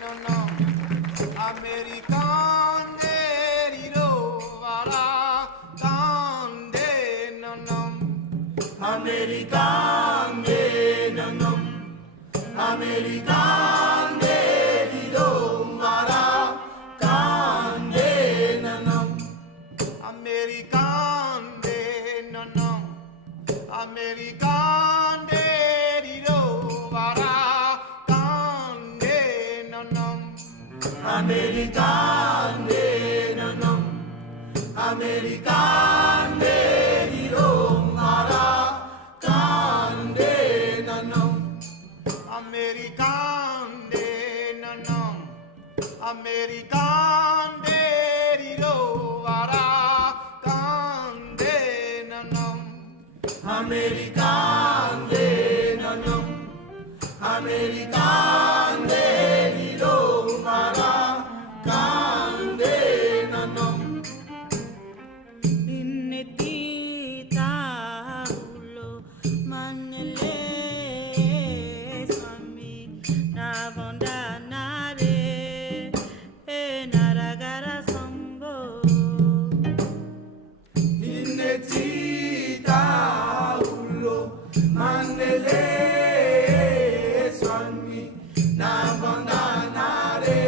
no no. Americande ro vara cande no no. Americande no no. Americande ro vara cande no no. Americande no no. Americande ro vara cande no no. Americande no no. Americande ro vara cande no no. Americande no no. Americande ro vara cande no no. Americande no no. Americande ro vara cande no no. Innetita ulo manele swami navonda nare naragara sambo Innetita ulo mandele swami navandanare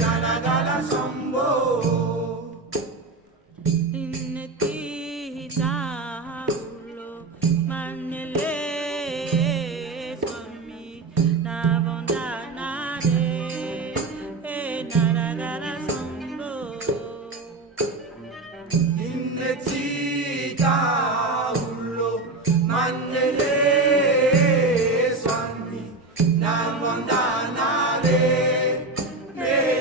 naragara sambo. Innetita ulo manele swami navonda nare naragara sambo Innetita ulo mandele swami navandanare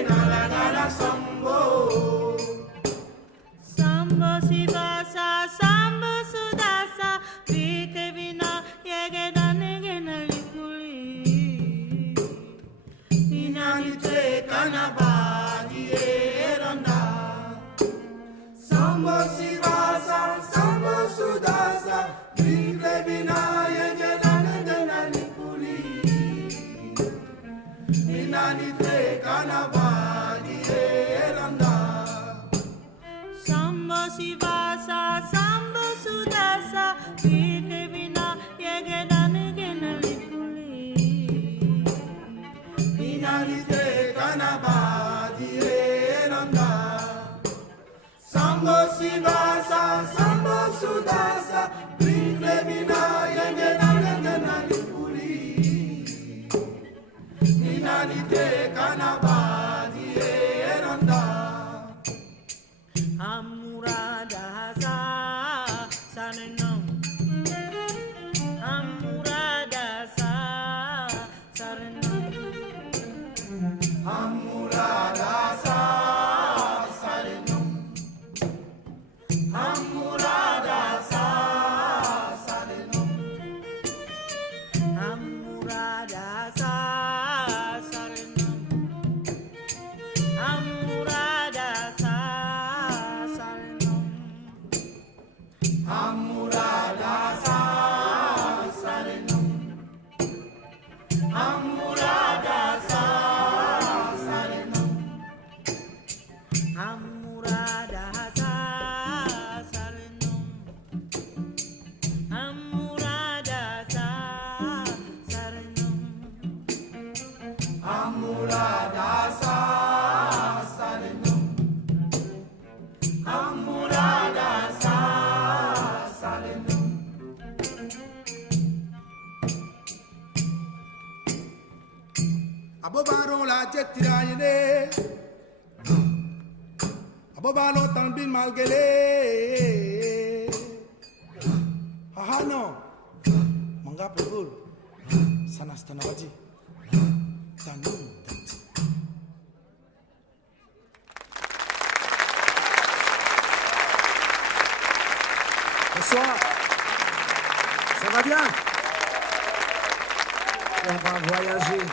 naragara sambo. Sambo Sivasa, Sambo Sudasa, Vike Vina, Yegedanege Nalikuli. Inanite kanabadi eranda. Sambo Sivasa, Sambo Sudasa, Vike Vinaya Jedananipuli. Inanite kanabadi eranda. Sambo Sivasa, Sambo Sudasa, Vike Vina, Yegedanege Nalikuli. Inanite kanabadi eranda. Sambo Sivasa, Sambo Sudasa, Vike Vinaya Jedananipuli. Inanite kanabadi eranda. Amuradasa, Saranam. Amuradasa, Saranam. Amuradasa sarenum. Amuradasa sarenum. Amuradasa, Saranam. Amuradasa, Saranam. Amuradasa sarenum. Amuradasa sarenum. Amuradasa, Saranam. Amuradasa, Saranam. Amuradasa sarenum. Amuradasa sarenum. Abobaro la jetirayene. Abobalo tanbin malgele. Ahano. Mangga pebul. Sanas tanawaji. Tanun tanti. Bonsoir. Ça va bien? On va voyager.